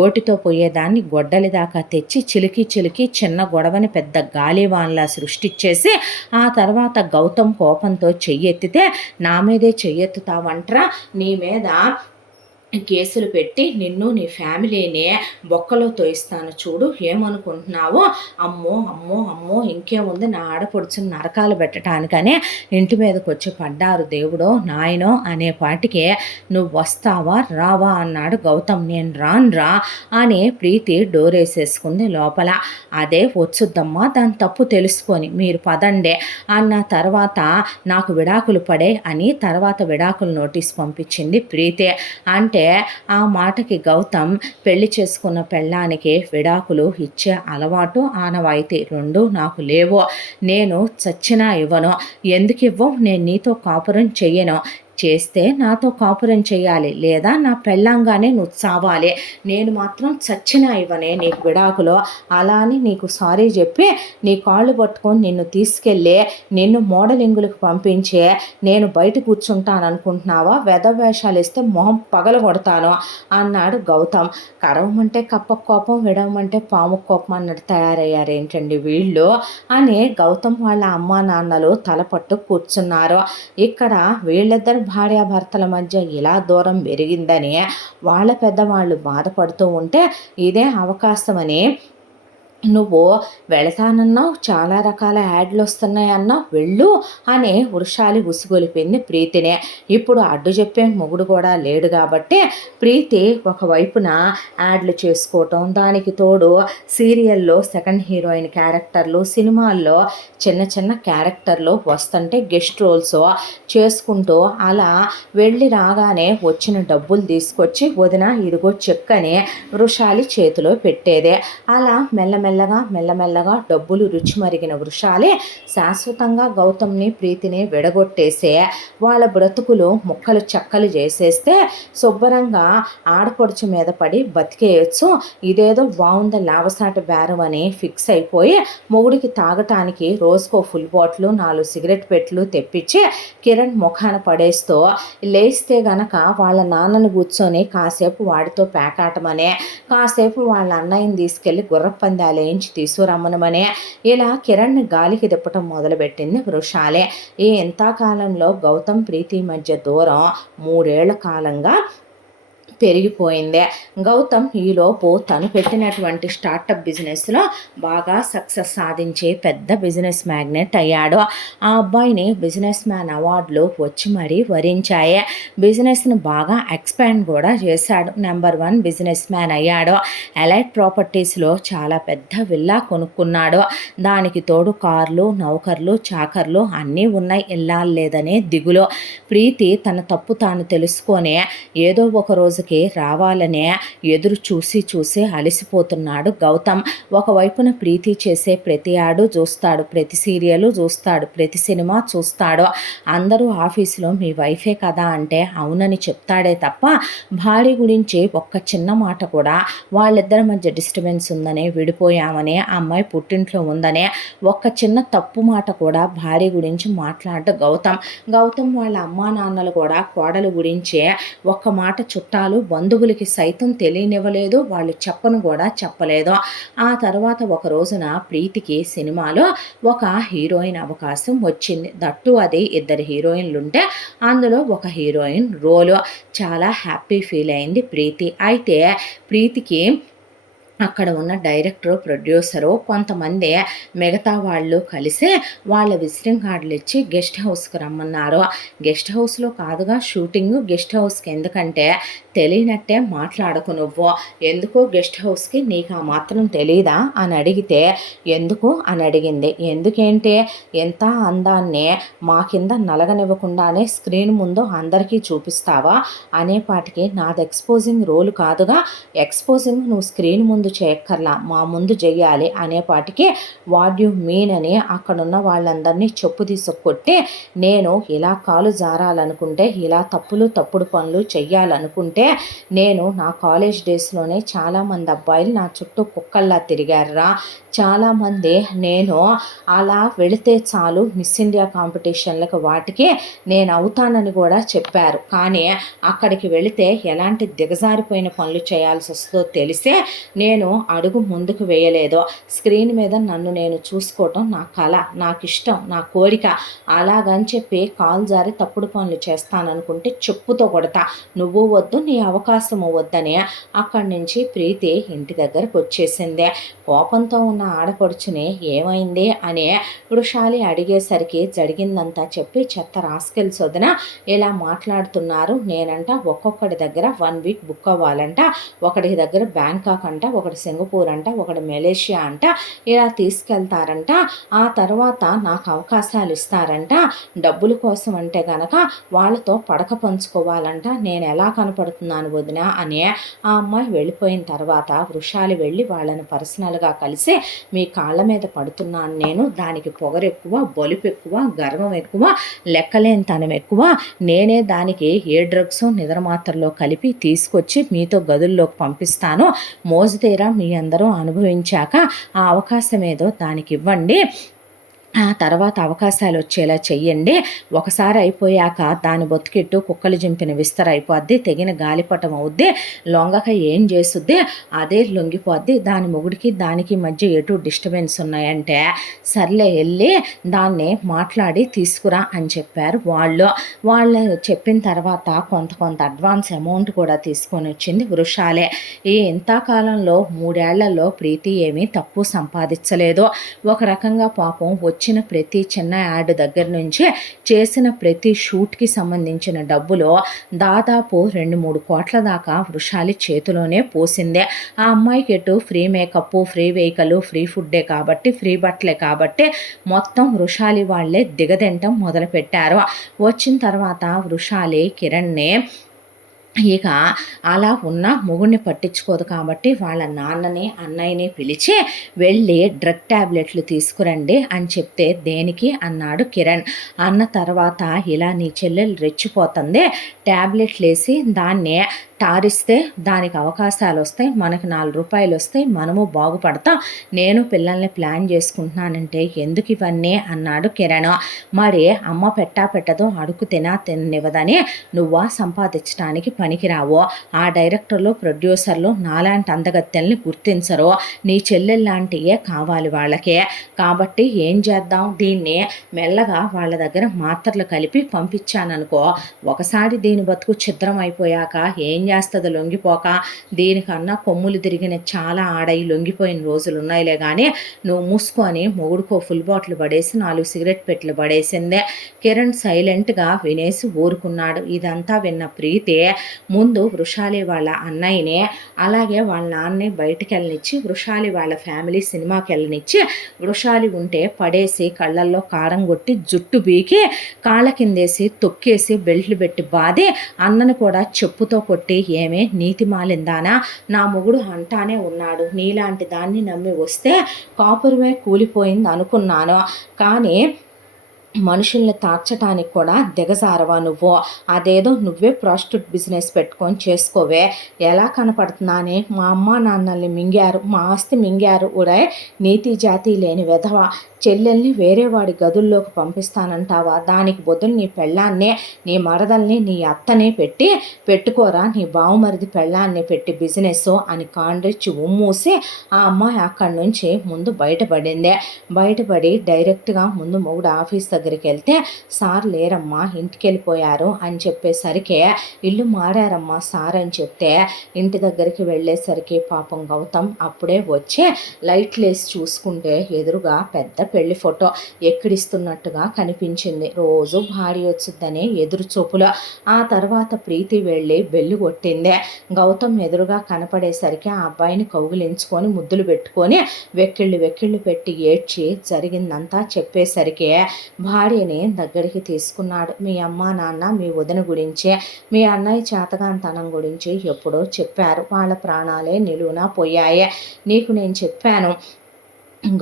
గోటితో పోయేదాన్ని గొడ్డలి దాకా తెచ్చి చిలికి చిన్న గొడవని పెద్ద గాలివాన్లా సృష్టించేసి ఆ తర్వాత గౌతమ్ కోపంతో చెయ్యెత్తితే నా మీదే చెయ్యెత్తుతావంట్రా, నీ మీద కేసులు పెట్టి నిన్ను నీ ఫ్యామిలీని బొక్కలో తోయిస్తాను చూడు, ఏమనుకుంటున్నావో, అమ్మో అమ్మో అమ్మో ఇంకేముంది, నా ఆడపడుచుని నరకాలు పెట్టడానికనే ఇంటి మీదకి వచ్చి పడ్డారు దేవుడో నాయనో అనేపాటికే నువ్వు వస్తావా రావా అన్నాడు గౌతమ్. నేను రాన్రా అని ప్రీతి డోరేసేసుకుంది లోపల. అదే వచ్చుద్దమ్మా, దాని తప్పు తెలుసుకొని మీరు పదండే అన్న తర్వాత నాకు విడాకులు పడే అని తర్వాత విడాకులు నోటీస్ పంపించింది ప్రీతి. అంటే ఆ మాటకి గౌతమ్ పెళ్లి చేసుకున్న పెళ్ళానికి విడాకులు ఇచ్చే అలవాటు ఆనవాయితీ రెండూ నాకు లేవు, నేను చచ్చినా ఇవ్వను. ఎందుకు ఇవ్వవు? నేను నీతో కాపురం చెయ్యను, చేస్తే నాతో కాపురం చేయాలి, లేదా నా పెళ్ళంగానే నువ్వు చావాలి, నేను మాత్రం చచ్చినా ఇవ్వనే నీకు విడాకులో. అలా అని నీకు సారీ చెప్పి నీ కాళ్ళు పట్టుకొని నిన్ను తీసుకెళ్ళి నిన్ను మోడలింగులకు పంపించే నేను బయట కూర్చుంటాను అనుకుంటున్నావా? వేషాలు ఇస్తే మొహం పగలగొడతాను అన్నాడు గౌతమ్. కరవమంటే కప్ప కోపం, విడవమంటే పాము కోపం అన్నట్టు తయారయ్యారేంటండి వీళ్ళు అని గౌతమ్ వాళ్ళ అమ్మా నాన్నలు తలపట్టు కూర్చున్నారు. ఇక్కడ వీళ్ళిద్దరు భార్యాభర్తల మధ్య ఇలా దూరం పెరిగిందని వాళ్ళ పెద్దవాళ్ళు బాధపడుతూ ఉంటే ఇదే అవకాశమని నువ్వు వెళతానన్నావు, చాలా రకాల యాడ్లు వస్తున్నాయి అన్నావు, వెళ్ళు అని వృషాలి ఉసిగొలిపింది ప్రీతినే. ఇప్పుడు అడ్డు చెప్పే మొగుడు కూడా లేడు కాబట్టి ప్రీతి ఒకవైపున యాడ్లు చేసుకోవటం, దానికి తోడు సీరియల్లో సెకండ్ హీరోయిన్ క్యారెక్టర్లు, సినిమాల్లో చిన్న చిన్న క్యారెక్టర్లు వస్తుంటే గెస్ట్ రోల్స్ చేసుకుంటూ అలా వెళ్ళి రాగానే వచ్చిన డబ్బులు తీసుకొచ్చి వదిన ఇదిగో చెక్ అని వృషాలి చేతిలో పెట్టేదే. అలా మెల్లమెల్లగా డబ్బులు రుచి మరిగిన వృషాలే శాశ్వతంగా గౌతమ్ని ప్రీతిని విడగొట్టేసే వాళ్ళ బ్రతుకులు ముక్కలు చెక్కలు చేసేస్తే శుభ్రంగా ఆడపడుచు మీద పడి బతికేయచ్చు. ఇదేదో బాగుంది లాభసాటి బేరం అని ఫిక్స్ అయిపోయి మొగుడికి తాగటానికి రోజుకో ఫుల్ బాటిల్ 4 సిగరెట్ పెట్లు తెప్పించి కిరణ్ ముఖాన పడేస్తూ లేస్తే గనక వాళ్ళ నాన్నను కూర్చొని కాసేపు వాడితో పేకాటమనే, కాసేపు వాళ్ళ అన్నయ్యని తీసుకెళ్లి గుర్రపందాలు వేయించి తీసుకురమ్మనమనే ఇలా కిరణ్ని గాలికి తిప్పటం మొదలుపెట్టింది వృషాలే. ఈ ఇంతకాలంలో గౌతమ్ ప్రీతి మధ్య దూరం 3 ఏళ్ల కాలంగా పెరిగిపోయిందే. గౌతమ్ ఈలోపు తను పెట్టినటువంటి స్టార్టప్ బిజినెస్లో బాగా సక్సెస్ సాధించే పెద్ద బిజినెస్ మ్యాగ్నెట్ అయ్యాడు. ఆ అబ్బాయిని బిజినెస్ మ్యాన్ అవార్డులు వచ్చి మరీ వరించాయి. బిజినెస్ని బాగా ఎక్స్పాండ్ కూడా చేశాడు. నెంబర్ 1 బిజినెస్ మ్యాన్ అయ్యాడు. ఎలైట్ ప్రాపర్టీస్లో చాలా పెద్ద విల్లా కొనుక్కున్నాడు. దానికి తోడు కార్లు, నౌకర్లు, చాకర్లు అన్నీ ఉన్నాయి. ఇల్లాలేదనే దిగులు. ప్రీతి తన తప్పు తాను తెలుసుకొని ఏదో ఒక రోజుకి రావాలనే ఎదురు చూసి అలసిపోతున్నాడు గౌతమ్. ఒకవైపున ప్రీతి చేసే ప్రతి యాడు చూస్తాడు, ప్రతి సీరియలు చూస్తాడు, ప్రతి సినిమా చూస్తాడు. అందరూ ఆఫీసులో మీ వైఫే కదా అంటే అవునని చెప్తాడే తప్ప భార్య గురించి ఒక్క చిన్న మాట కూడా, వాళ్ళిద్దరి మధ్య డిస్టర్బెన్స్ ఉందనే, విడిపోయామనే, అమ్మాయి పుట్టింట్లో ఉందనే ఒక్క చిన్న తప్పు మాట కూడా భార్య గురించి మాట్లాడు గౌతమ్ వాళ్ళ అమ్మా నాన్నలు కూడా కోడలు గురించే ఒక్క మాట చుట్టాలు బంధువులకి సైతం తెలియనివ్వలేదు, వాళ్ళు చెప్పను కూడా చెప్పలేదు. ఆ తర్వాత ఒక రోజున ప్రీతికి సినిమాలో ఒక హీరోయిన్ అవకాశం వచ్చింది. దట్టు అది 2 హీరోయిన్లుంటే అందులో ఒక హీరోయిన్ రోలు. చాలా హ్యాపీ ఫీల్ అయింది ప్రీతి. అయితే ప్రీతికి అక్కడ ఉన్న డైరెక్టరు, ప్రొడ్యూసరు, కొంతమంది మిగతా వాళ్ళు కలిసి వాళ్ళ విజిటింగ్ కార్డులు ఇచ్చి గెస్ట్ హౌస్కి రమ్మన్నారు. గెస్ట్ హౌస్లో కాదుగా షూటింగ్, గెస్ట్ హౌస్కి ఎందుకంటే తెలియనట్టే మాట్లాడకు నువ్వు, ఎందుకు గెస్ట్ హౌస్కి నీకు ఆ మాత్రం తెలీదా అని అడిగితే ఎందుకు అని అడిగింది. ఎందుకేంటే ఎంత అందాన్ని మా కింద నలగనివ్వకుండానే స్క్రీన్ ముందు అందరికీ చూపిస్తావా అనేపాటికి నాది ఎక్స్పోజింగ్ రోల్ కాదుగా, ఎక్స్పోజింగ్ నువ్వు స్క్రీన్ ముందు చేయక్కర్లా మా ముందు చెయ్యాలి అనేపాటికి వాట్ యు మీన్ అని అక్కడున్న వాళ్ళందరినీ చెప్పు తీసుకొట్టి నేను ఇలా కాలు జారాలనుకుంటే, ఇలా తప్పుడు పనులు చెయ్యాలనుకుంటే నేను నా కాలేజ్ డేస్లోనే చాలామంది అబ్బాయిలు నా చుట్టూ కుక్కల్లా తిరిగారురా. చాలామంది నేను అలా వెళితే చాలు మిస్ ఇండియా కాంపిటీషన్లకు వాటికి నేను అవుతానని కూడా చెప్పారు. కానీ అక్కడికి వెళితే ఎలాంటి దిగజారిపోయిన పనులు చేయాల్సి వస్తుందో తెలిసే నేను నేను అడుగు ముందుకు వేయలేదో, స్క్రీన్ మీద నన్ను నేను చూసుకోవటం నా కళ, నాకిష్టం, నా కోరిక, అలాగని చెప్పి కాలు జారి తప్పుడు పనులు చేస్తాననుకుంటే చెప్పుతో కొడతా, నువ్వు వద్దు నీ అవకాశము వద్దని అక్కడి నుంచి ప్రీతి ఇంటి దగ్గరకు వచ్చేసింది. కోపంతో ఉన్న ఆడపడుచుని ఏమైంది అని వృషాలి అడిగేసరికి జరిగిందంతా చెప్పి, చెత్త రాసుకెళ్ళి వదిన ఇలా మాట్లాడుతున్నారు, నేనంట ఒక్కొక్కడి దగ్గర 1 వీక్ బుక్ అవ్వాలంట, ఒకడి దగ్గర బ్యాంకాక్ అంట, ఒకటి సింగపూర్ అంట, ఒకటి మలేషియా అంట, ఇలా తీసుకెళ్తారంట, ఆ తర్వాత నాకు అవకాశాలు ఇస్తారంట, డబ్బుల కోసం అంటే గనక వాళ్ళతో పడక పంచుకోవాలంట, నేను ఎలా కనపడుతున్నాను వదిన అని ఆ అమ్మాయి వెళ్ళిపోయిన తర్వాత వృషాలి వెళ్ళి వాళ్ళని పర్సనల్గా కలిసి, మీ కాళ్ళ మీద పడుతున్నాను నేను, దానికి పొగరు ఎక్కువ, బలుపు ఎక్కువ, గర్వం ఎక్కువ, లెక్కలేనితనం ఎక్కువ, నేనే దానికి ఏ డ్రగ్స్ నిద్రమాత్రలో కలిపి తీసుకొచ్చి మీతో గదుల్లోకి పంపిస్తాను, మోజుతీరా మీ అందరూ అనుభవించాక ఆ అవకాశం ఏదో దానికి ఇవ్వండి, ఆ తర్వాత అవకాశాలు వచ్చేలా చెయ్యండి, ఒకసారి అయిపోయాక దాని బొత్తుకెట్టు కుక్కలు జింపిన విస్తర అయిపోద్ది, తెగిన గాలిపటం అవుద్ది, లొంగక ఏం చేస్తుంది అదే లొంగిపోద్ది, దాని మొగుడికి దానికి మధ్య ఎటు డిస్టర్బెన్స్ ఉన్నాయంటే సర్లే వెళ్ళి దాన్ని మాట్లాడి తీసుకురా అని చెప్పారు వాళ్ళు చెప్పిన తర్వాత కొంత అడ్వాన్స్ అమౌంట్ కూడా తీసుకొని వచ్చింది వృషాలే. ఈ ఇంతకాలంలో 3 ఏళ్లలో ప్రీతి ఏమీ తక్కువ సంపాదించలేదు. ఒక రకంగా పాపం వచ్చిన ప్రతి చిన్న యాడ్ దగ్గర నుంచి చేసిన ప్రతి షూట్కి సంబంధించిన డబ్బులు దాదాపు 2-3 కోట్ల దాకా వృషాలి చేతిలోనే పోసిందే. ఆ అమ్మాయికి ఎటు free makeup, free vehicle, free ఫుడ్డే కాబట్టి, ఫ్రీ బట్టలే కాబట్టి మొత్తం వృషాలి వాళ్ళే దిగదింటం మొదలుపెట్టారు. వచ్చిన తర్వాత వృషాలి కిరణ్ని ఇక అలా ఉన్న మొగుడిని పట్టించుకోదు కాబట్టి వాళ్ళ నాన్నని అన్నయ్యని పిలిచి వెళ్ళి డ్రగ్ ట్యాబ్లెట్లు తీసుకురండి అని చెప్తే, దేనికి అన్నాడు కిరణ్. అన్న తర్వాత ఇలా నీ చెల్లెలు రెచ్చిపోతుంది, ట్యాబ్లెట్లు వేసి దాన్ని టారిస్తే దానికి అవకాశాలు వస్తాయి, మనకు 4 రూపాయలు వస్తాయి, మనము బాగుపడతాం, నేను పిల్లల్ని ప్లాన్ చేసుకుంటున్నానంటే ఎందుకు ఇవన్నీ అన్నాడు కిరణ్. మరి అమ్మ పెట్టదో అడుగు తిననివ్వదని నువ్వా సంపాదించడానికి పనికిరావు, ఆ డైరెక్టర్లు ప్రొడ్యూసర్లు నాలాంటి అందగత్తెల్ని గుర్తించరు, నీ చెల్లెలు లాంటియే కావాలి వాళ్ళకే, కాబట్టి ఏం చేద్దాం, దీన్ని మెల్లగా వాళ్ళ దగ్గర మాత్రలు కలిపి పంపించాననుకో, ఒకసారి దీని బతుకు ఛిద్రం అయిపోయాక ఏం చేస్తుంది లొంగిపోక, దీనికన్నా కొమ్ములు తిరిగిన చాలా ఆడయి లొంగిపోయిన రోజులు ఉన్నాయిలే కానీ నువ్వు మూసుకొని మొగుడుకో ఫుల్ బాటిల్ పడేసి 4 సిగరెట్ పెట్లు పడేసిందే. కిరణ్ సైలెంట్గా వినేసి ఊరుకున్నాడు. ఇదంతా విన్న ప్రీతి ముందు వృషాలి వాళ్ళ అన్నయ్యని అలాగే వాళ్ళ నాన్నని బయటికి వెళ్ళనిచ్చి వృషాలి వాళ్ళ ఫ్యామిలీ సినిమాకి వెళ్ళనిచ్చి, వృషాలి ఉంటే పడేసి కళ్ళల్లో కారం కొట్టి జుట్టు బీకి కాళ్ళ కిందేసి తొక్కేసి బెల్ట్లు పెట్టి బాది అన్నను కూడా చెప్పుతో కొట్టి, ఏమే నీతి మాలిందానా, నా మొగుడు అంటానే ఉన్నాడు, నీలాంటి దాన్ని నమ్మి వస్తే కాపురమే కూలిపోయింది అనుకున్నాను, కానీ మనుషుల్ని తార్చటానికి కూడా దిగజారవా నువ్వు, అదేదో నువ్వే ప్రాస్టిట్యూట్ బిజినెస్ పెట్టుకొని చేసుకోవే, ఎలా కనపడుతున్నానే, మా అమ్మ నాన్నల్ని మింగారు, మా ఆస్తి మింగారు, ఉడే నీతి జాతి లేని వెధవ, చెల్లెల్ని వేరే వాడి గదుల్లోకి పంపిస్తానంటావా, దానికి బదులు నీ పెళ్ళాన్నే, నీ మరదల్ని, నీ అత్తనే పెట్టుకోరా, నీ బావుమరిది పెళ్ళాన్ని పెట్టి బిజినెస్ అని కాండ్రిచ్చి ఉమ్మూసి ఆ అమ్మాయి అక్కడి నుంచి ముందు బయటపడి డైరెక్ట్గా ముందు మొగుడు ఆఫీస్ దగ్గరికి వెళ్తే, సార్ లేరమ్మా ఇంటికి వెళ్ళిపోయారు అని చెప్పేసరికి, ఇల్లు మారారమ్మా సార్ అని చెప్తే, ఇంటి దగ్గరికి వెళ్ళేసరికి పాపం గౌతమ్ అప్పుడే వచ్చి లైట్లు వేసి చూసుకుంటే ఎదురుగా పెద్ద పెళ్లి ఫోటో ఎక్కిడిస్తున్నట్టుగా కనిపించింది. రోజు భార్య వచ్చిందనే ఎదురు చూపులో. ఆ తర్వాత ప్రీతి వెళ్ళి బెల్లు కొట్టిందే. గౌతమ్ ఎదురుగా కనపడేసరికి ఆ అబ్బాయిని కౌగిలించుకొని ముద్దులు పెట్టుకొని వెక్కిళ్ళు పెట్టి ఏడ్చి జరిగిందంతా చెప్పేసరికి భార్యని దగ్గరికి తీసుకున్నాడు. మీ అమ్మ నాన్న మీ వదిన గురించి, మీ అన్నయ్య చేతగాంతనం గురించి ఎప్పుడో చెప్పారు, వాళ్ళ ప్రాణాలే నిలువునా పోయాయి, నీకు నేను చెప్పాను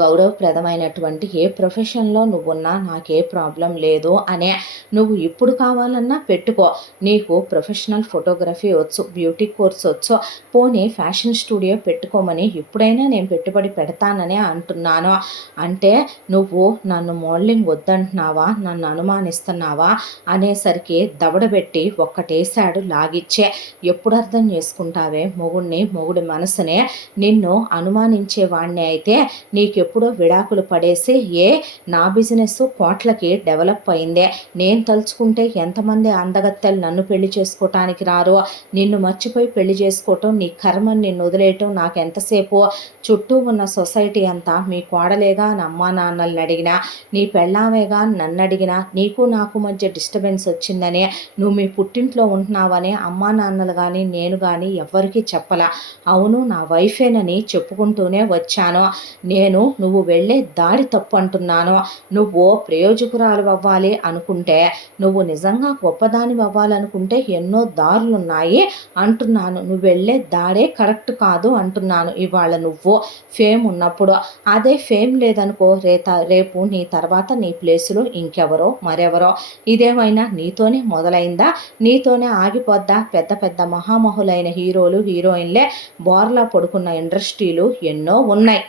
గౌరవప్రదమైనటువంటి ఏ ప్రొఫెషన్‌లో నువ్వున్నా నాకే ప్రాబ్లమ్ లేదు అనే నువ్వు ఇప్పుడు కావాలన్నా పెట్టుకో. నీకు ప్రొఫెషనల్ ఫోటోగ్రఫీ వచ్చు, బ్యూటీ కోర్స్ వచ్చు, పోనీ ఫ్యాషన్ స్టూడియో పెట్టుకోమని ఇప్పుడైనా నేను పెట్టుబడి పెడతాననే అంటున్నాను. అంటే నువ్వు నన్ను మోడలింగ్ వద్దంటున్నావా? నన్ను అనుమానిస్తున్నావా? అనేసరికి దవడబెట్టి ఒక్కటేశాడు లాగిచ్చే. ఎప్పుడు అర్థం చేసుకుంటావే మొగుడిని, మొగుడి మనసునే? నిన్ను అనుమానించే వాడిని అయితే నీకెప్పుడో విడాకులు పడేసి నా బిజినెస్ కోట్లకి డెవలప్ అయిందే. నేను తలుచుకుంటే ఎంతమంది అందగత్తెలు నన్ను పెళ్లి చేసుకోవటానికి రారు. నిన్ను మర్చిపోయి పెళ్లి చేసుకోవటం నీ కర్మని, నిన్ను వదిలేయటం నాకు ఎంతసేపు. చుట్టూ ఉన్న సొసైటీ అంతా మీ కోడలేగా అని అమ్మా నాన్నల్ని అడిగినా, నీ పెళ్ళామేగా నన్ను అడిగినా, నీకు నాకు మధ్య డిస్టర్బెన్స్ వచ్చిందని నువ్వు మీ పుట్టింట్లో ఉంటున్నావని అమ్మా నాన్నలు కానీ నేను కానీ ఎవ్వరికీ చెప్పలా. అవును, నా వైఫేనని చెప్పుకుంటూనే వచ్చాను. నువ్వు వెళ్ళే దారి తప్పు అంటున్నాను. నువ్వు ప్రయోజకురాలు అవ్వాలి అనుకుంటే, నువ్వు నిజంగా గొప్పదాని అవ్వాలనుకుంటే ఎన్నో దారులున్నాయి అంటున్నాను. నువ్వు వెళ్ళే దారే కరెక్ట్ కాదు అంటున్నాను. ఇవాళ నువ్వు ఫేమ్ ఉన్నప్పుడు, అదే ఫేమ్ లేదనుకో రేపు నీ తర్వాత నీ ప్లేసులో ఇంకెవరో మరెవరో. ఇదేమైనా నీతోనే మొదలైందా? నీతోనే ఆగిపోద్దా? పెద్ద పెద్ద మహామహులైన హీరోలు, హీరోయిన్లే బోర్లా పడుకున్న ఇండస్ట్రీలు ఎన్నో ఉన్నాయి.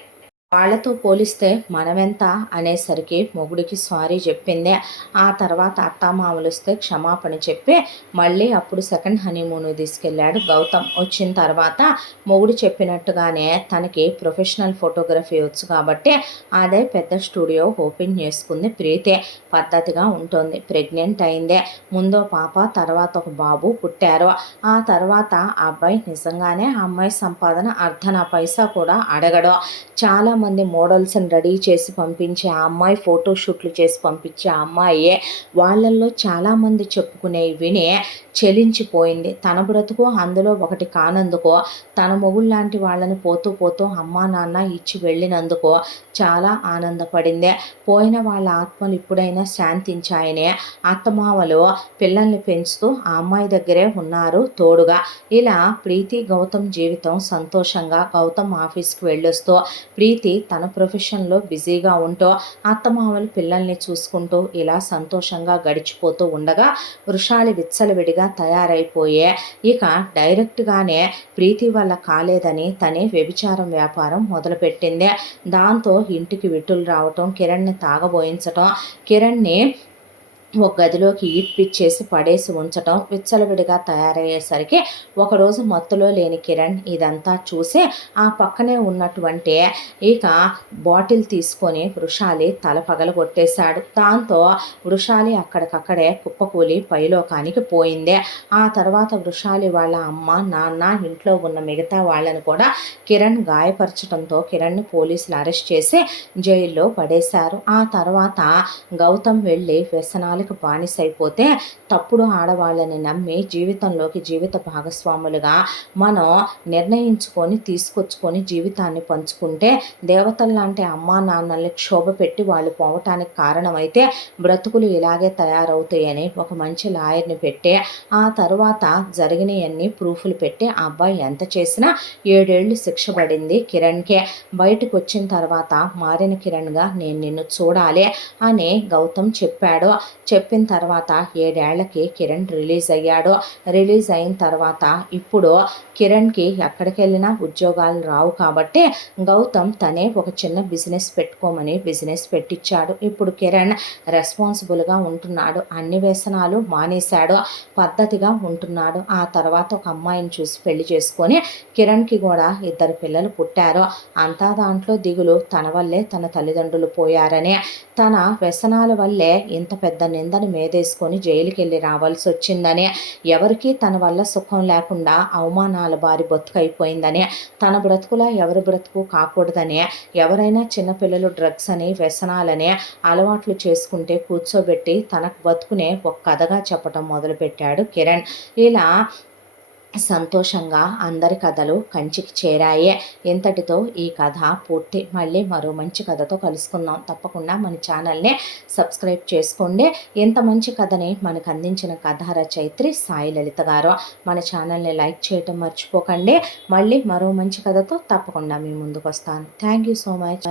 వాళ్ళతో పోలిస్తే మనమెంత అనేసరికి మొగుడికి సారీ చెప్పిందే. ఆ తర్వాత అత్తామామలు వస్తే క్షమాపణ చెప్పి మళ్ళీ అప్పుడు సెకండ్ హనీమూన్ తీసుకెళ్ళాడు గౌతమ్. వచ్చిన తర్వాత మొగుడు చెప్పినట్టుగానే తనకి ప్రొఫెషనల్ ఫోటోగ్రఫీ వచ్చు కాబట్టి అదే పెద్ద స్టూడియో ఓపెన్ చేసుకుంది ప్రీతే. పద్ధతిగా ఉంటుంది. ప్రెగ్నెంట్ అయిందే. ముందో పాప, తర్వాత ఒక బాబు పుట్టారు. ఆ తర్వాత ఆ అబ్బాయి నిజంగానే ఆ అమ్మాయి సంపాదన అర్ధనా పైసా కూడా అడగడు. చాలామంది మోడల్స్ని రెడీ చేసి పంపించే ఆ అమ్మాయి, ఫోటోషూట్లు చేసి పంపించే ఆ అమ్మాయే వాళ్ళల్లో చాలామంది చెప్పుకునేవి విని చెలించిపోయింది. తన బ్రతుకు అందులో ఒకటి కానందుకో, తన మొగుళ్ళలాంటి వాళ్ళని పోతూ పోతూ అమ్మా నాన్న ఇచ్చి వెళ్ళినందుకో చాలా ఆనందపడింది. పోయిన వాళ్ళ ఆత్మలు ఇప్పుడైనా శాంతించాయనే అత్తమామలు పిల్లల్ని పెంచుతూ ఆ అమ్మాయి దగ్గరే ఉన్నారు తోడుగా. ఇలా ప్రీతి గౌతమ్ జీవితం సంతోషంగా, గౌతమ్ ఆఫీస్కి వెళ్ళొస్తూ, ప్రీతి తన ప్రొఫెషన్లో బిజీగా ఉంటూ, అత్తమామలు పిల్లల్ని చూసుకుంటూ ఇలా సంతోషంగా గడిచిపోతూ ఉండగా వృషాలి విచ్చలవిడిగా తయారైపోయే ఇక డైరెక్ట్గానే ప్రీతి వల్ల కాలేదని తనే వ్యభిచారం వ్యాపారం మొదలుపెట్టింది. దాంతో ఇంటికి విటులు రావటం, కిరణ్ని తాగబోయించటం, కిరణ్ని ఒక గదిలోకి ఈడ్పిచ్చేసి పడేసి ఉంచటం, విచ్చలవిడిగా తయారయ్యేసరికి ఒకరోజు మత్తులో లేని కిరణ్ ఇదంతా చూసి ఆ పక్కనే ఉన్నటువంటి ఇక బాటిల్ తీసుకొని వృషాలి తల పగలగొట్టేశాడు. దాంతో వృషాలి అక్కడికక్కడే కుప్పకూలి పైలోకానికి పోయింది. ఆ తర్వాత వృషాలి వాళ్ళ అమ్మ, నాన్న, ఇంట్లో ఉన్న మిగతా వాళ్ళని కూడా కిరణ్ గాయపరచడంతో కిరణ్ని పోలీసులు అరెస్ట్ చేసి జైల్లో పడేశారు. ఆ తర్వాత గౌతమ్ వెళ్ళి వ్యసనాలు బానిసైపోతే తప్పుడు ఆడవాళ్ళని నమ్మి జీవితంలోకి జీవిత భాగస్వాములుగా మనం నిర్ణయించుకొని తీసుకొచ్చుకొని జీవితాన్ని పంచుకుంటే దేవతల్లాంటి అమ్మా నాన్నల్ని క్షోభ పెట్టి వాళ్ళు పోవటానికి కారణమైతే బ్రతుకులు ఇలాగే తయారవుతాయని ఒక మంచి లాయర్ని పెట్టి ఆ తర్వాత జరిగినవన్నీ ప్రూఫ్లు పెట్టి ఆ అబ్బాయి ఎంత చేసినా 7 ఏళ్ళు శిక్ష పడింది కిరణ్కే. బయటకు వచ్చిన తర్వాత మారిన కిరణ్గా నేను నిన్ను చూడాలి అని గౌతమ్ చెప్పాడు. చెప్పిన తర్వాత 7 ఏళ్లకి కిరణ్ రిలీజ్ అయ్యాడు. రిలీజ్ అయిన తర్వాత ఇప్పుడు కిరణ్కి ఎక్కడికి వెళ్ళినా ఉద్యోగాలు రావు కాబట్టి గౌతమ్ తనే ఒక చిన్న బిజినెస్ పెట్టుకోమని బిజినెస్ పెట్టించాడు. ఇప్పుడు కిరణ్ రెస్పాన్సిబుల్గా ఉంటున్నాడు. అన్ని వ్యసనాలు మానేశాడు. పద్ధతిగా ఉంటున్నాడు. ఆ తర్వాత ఒక అమ్మాయిని చూసి పెళ్లి చేసుకొని కిరణ్కి కూడా 2 పిల్లలు పుట్టారు. అంతా దాంట్లో దిగులు తన వల్లే తన తల్లిదండ్రులు పోయారని, తన వ్యసనాల వల్లే ఇంత పెద్ద నిందని మేదేసుకొని జైలుకి వెళ్ళి రావాల్సి వచ్చిందని, ఎవరికీ తన వల్ల సుఖం లేకుండా అవమానాల బారి బతుకైపోయిందని, తన బ్రతుకులా ఎవరి బ్రతుకు కాకూడదని, ఎవరైనా చిన్నపిల్లలు డ్రగ్స్ అని వ్యసనాలని అలవాట్లు చేసుకుంటే కూర్చోబెట్టి తనకు బతుకునే ఒక కథగా చెప్పటం మొదలుపెట్టాడు కిరణ్. ఇలా సంతోషంగా అందరి కథలు కంచికి చేరాయి. ఇంతటితో ఈ కథ పూర్తి. మళ్ళీ మరో మంచి కథతో కలుసుకుందాం. తప్పకుండా మన ఛానల్ని సబ్స్క్రైబ్ చేసుకోండి. ఇంత మంచి కథని మనకు అందించిన కథా రచయిత్రి సాయి లలిత గారు. మన ఛానల్ని లైక్ చేయటం మర్చిపోకండి. మళ్ళీ మరో మంచి కథతో తప్పకుండా మీ ముందుకు వస్తాను. Thank you so much.